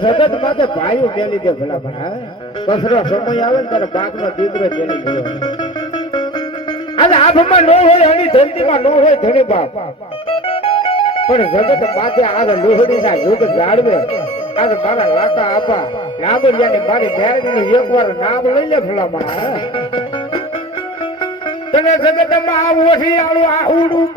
જગત માથે ભાઈઓ મેલી દે ભલા ભણા કસરો સમય આવે ને ત્યારે બાગનો દીકરો મેલી ગયો આજે આભમાં નો હોય એની ધરતીમાં નો હોય ધણી બાપ પણ જગત માથે આજે લોહડીના યુગ જાળવે આજે મારા લાકા આપા લાંબડિયાની મારી મેરડીનું એકવાર નામ લઈ લે ભલા ભણા તને જગતમાં આ ઓઠી આળું આ ઉડું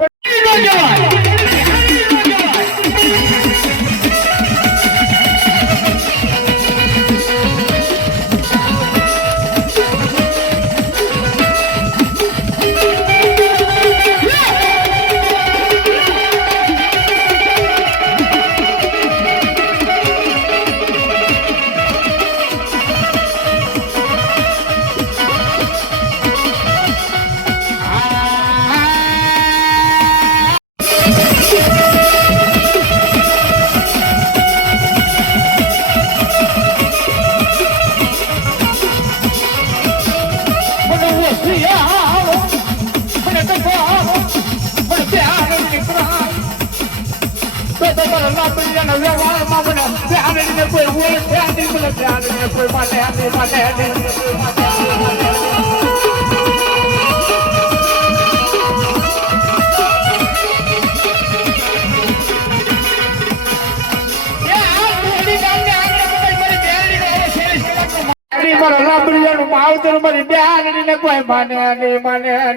માવતર મારી બેન કોઈ માને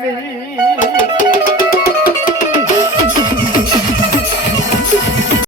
નહીં